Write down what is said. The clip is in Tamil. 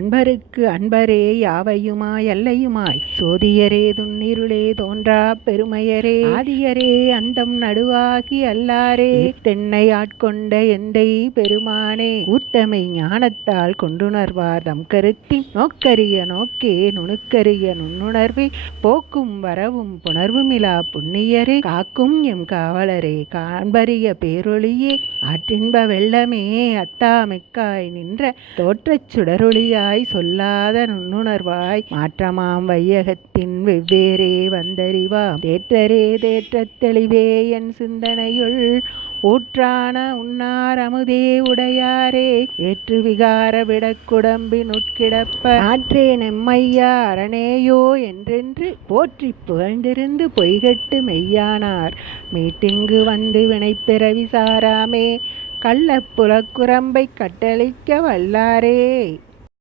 அன்பருக்கு அன்பரே யாவையுமாய் அல்லையுமாய் சோதியரே துன்னிருளே தோன்றா பெருமையரே. ஆதியரே அந்தம் நடுவாகி அல்லாரே. தென்னை ஆட்கொண்ட எந்தை பெருமானே. ஊத்தமை ஞானத்தால் கொண்டுணர்வார் தம் கருத்தி. நோக்கரிய நோக்கே நுணுக்கரிய நுண்ணுணர்வே. போக்கும் வரவும் புணர்வுமிலா புண்ணியரே. காக்கும் எம் காவலரே காண்பரிய பேரொளியே. ஆற்றின்ப வெள்ளமே அத்தாமெக்காய் நின்ற. தோற்றச் சொல்லாய் சொல்லாத நுண்ணுணர்வாய் மாற்றமாம் வையகத்தின் வெவ்வேறே வந்தறிவாம். தேற்றரே தேற்ற தெளிவே என் சிந்தனையுள் ஊற்றான உன்னார் அமுதே உடையாரே. ஏற்று விகார விடக்குடம்பின் உட்கிடப்ப ஆற்றே நெம்மையா அரணேயோ என்றென்று போற்றி புகழ்ந்திருந்து பொய்கட்டு மெய்யானார். மீட்டிங்கு வந்து வினைப்பிறவி சாராமே கள்ளப்புலக்குரம்பை கட்டளிக்க வல்லாரே.